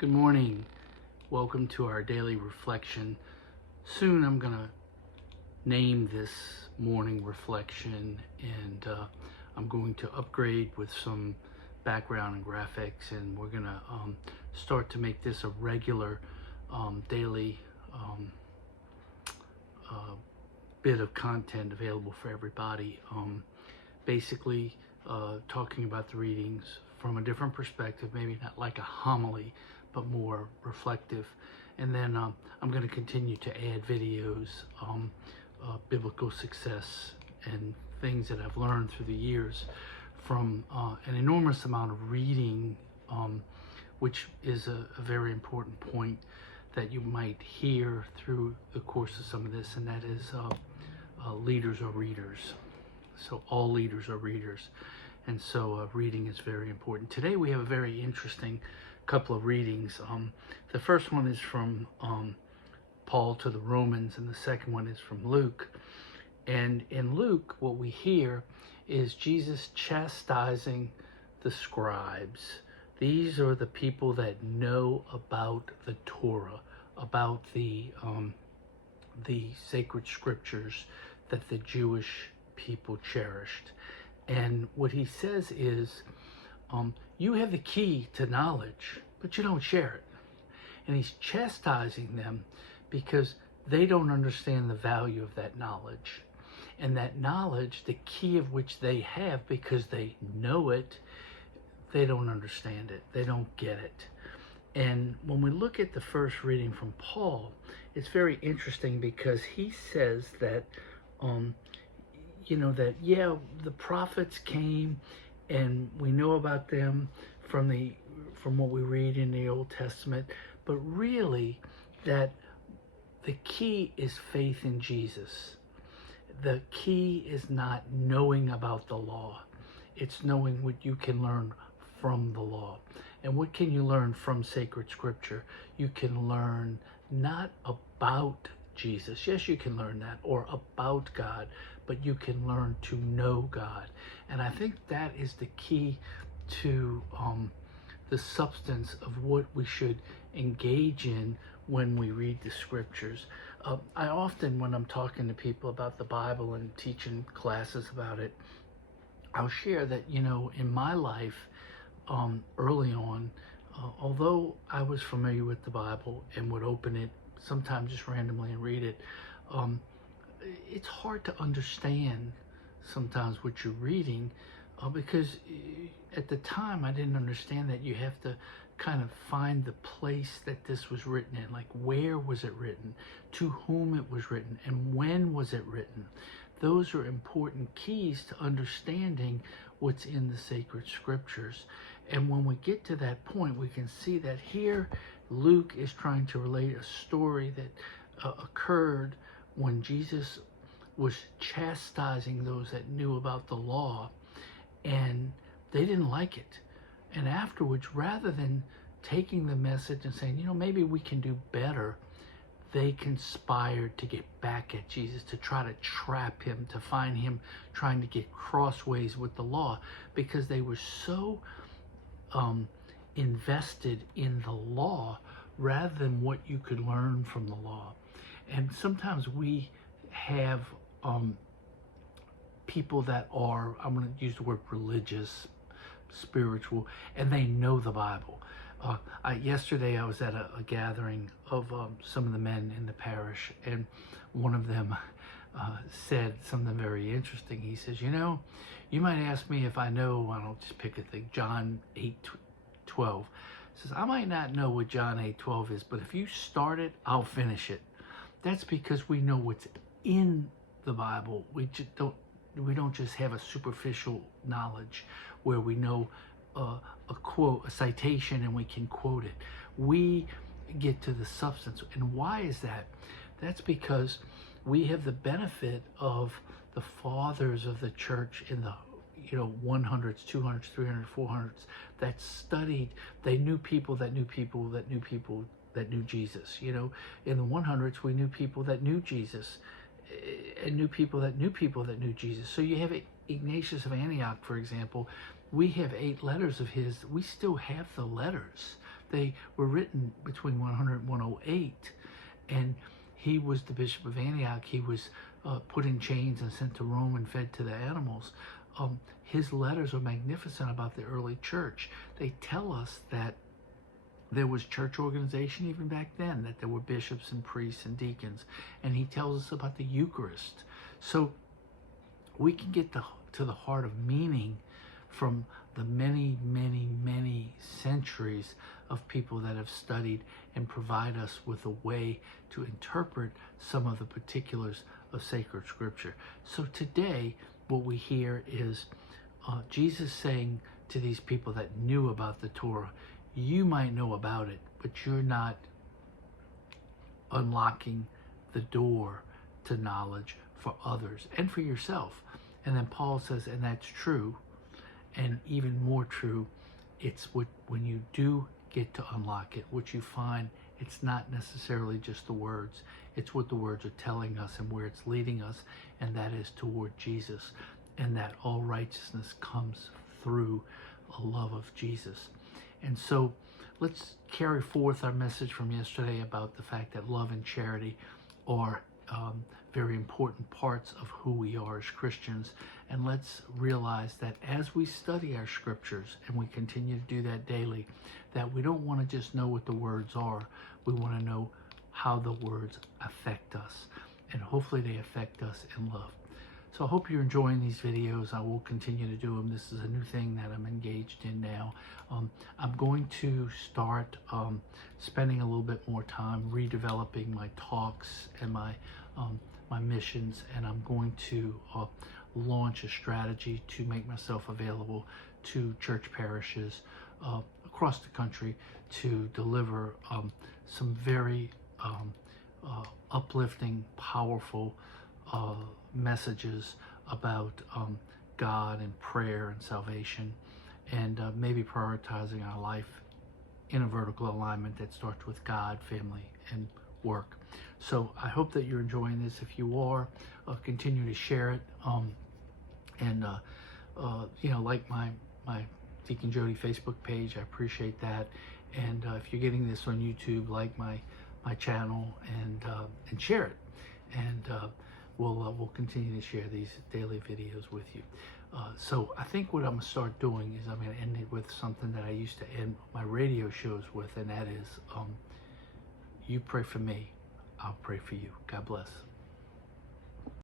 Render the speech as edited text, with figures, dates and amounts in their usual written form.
Good morning. Welcome to our daily reflection. Soon I'm going to name this morning reflection, and I'm going to upgrade with some background and graphics, and we're going to start to make this a regular daily bit of content available for everybody. Basically talking about the readings from a different perspective, maybe not like a homily, but more reflective. And then I'm going to continue to add videos, biblical success, and things that I've learned through the years from an enormous amount of reading, which is a very important point that you might hear through the course of some of this, and that is leaders are readers. So all leaders are readers. And so reading is very important. Today we have a very interesting couple of readings. The first one is from Paul to the Romans, and the second one is from Luke. And in Luke, what we hear is Jesus chastising the scribes. These are the people that know about the Torah, about the sacred scriptures that the Jewish people cherished. And what he says is, you have the key to knowledge, but you don't share it. And he's chastising them because they don't understand the value of that knowledge. And that knowledge, the key of which they have because they know it, they don't understand it. They don't get it. And when we look at the first reading from Paul, it's very interesting because he says that, the prophets came, and we know about them from what we read in the Old Testament, but really that the key is faith in Jesus. The key is not knowing about the law. It's knowing what you can learn from the law. And what can you learn from sacred scripture? You can learn not about Jesus. Yes, you can learn that, or about God, but you can learn to know God. And I think that is the key to the substance of what we should engage in when we read the scriptures. I often, when I'm talking to people about the Bible and teaching classes about it, I'll share that, in my life, early on, although I was familiar with the Bible and would open it sometimes just randomly and read it, it's hard to understand sometimes what you're reading because at the time I didn't understand that you have to kind of find the place that this was written in, like where was it written, to whom it was written, and when was it written. Those are important keys to understanding what's in the sacred scriptures. And when we get to that point, we can see that here Luke is trying to relate a story that occurred when Jesus was chastising those that knew about the law, and they didn't like it. And afterwards, rather than taking the message and saying, maybe we can do better, they conspired to get back at Jesus, to try to trap him, to find him trying to get crossways with the law, because they were so invested in the law rather than what you could learn from the law. And sometimes we have people that are, I'm going to use the word religious, spiritual, and they know the Bible. Yesterday I was at a gathering of some of the men in the parish, and one of them said something very interesting. He says, you might ask me if I know, I don't just pick a thing, John 8:12. He says, I might not know what John 8:12 is, but if you start it, I'll finish it. That's because we know what's in the Bible. We don't just have a superficial knowledge where we know a quote, a citation, and we can quote it. We get to the substance. And why is that? That's because we have the benefit of the fathers of the church in the 100s, 200s, 300s, 400s that studied. They knew people that knew people that knew people that knew Jesus. In the 100s, we knew people that knew Jesus, and knew people that knew people that knew Jesus. So you have Ignatius of Antioch, for example. We have 8 letters of his. We still have the letters They were written between 100 and 108, and he was the Bishop of Antioch. He was put in chains and sent to Rome and fed to the animals. His letters are magnificent about the early church. They tell us that there was church organization even back then, that there were bishops and priests and deacons, and he tells us about the Eucharist. So we can get to the heart of meaning from the many, many, many centuries of people that have studied and provide us with a way to interpret some of the particulars of sacred scripture. So today, what we hear is Jesus saying to these people that knew about the Torah, you might know about it, but you're not unlocking the door to knowledge for others and for yourself. And then Paul says, and that's true, and even more true, it's when you do get to unlock it, what you find, it's not necessarily just the words, it's what the words are telling us and where it's leading us, and that is toward Jesus, and that all righteousness comes through a love of Jesus. And so let's carry forth our message from yesterday about the fact that love and charity are very important parts of who we are as Christians. And let's realize that as we study our scriptures, and we continue to do that daily, that we don't want to just know what the words are. We want to know how the words affect us. And hopefully they affect us in love. So I hope you're enjoying these videos. I will continue to do them. This is a new thing that I'm engaged in now. I'm going to start spending a little bit more time redeveloping my talks and my missions, and I'm going to launch a strategy to make myself available to church parishes across the country to deliver some very uplifting, powerful messages about God and prayer and salvation, and maybe prioritizing our life in a vertical alignment that starts with God, family, and work. So I hope that you're enjoying this. If you are, continue to share it, and like my Deacon Jody Facebook page. I appreciate that. And if you're getting this on YouTube, like my channel and share it. And we'll continue to share these daily videos with you. So I think what I'm going to start doing is I'm going to end it with something that I used to end my radio shows with, and that is, you pray for me, I'll pray for you. God bless.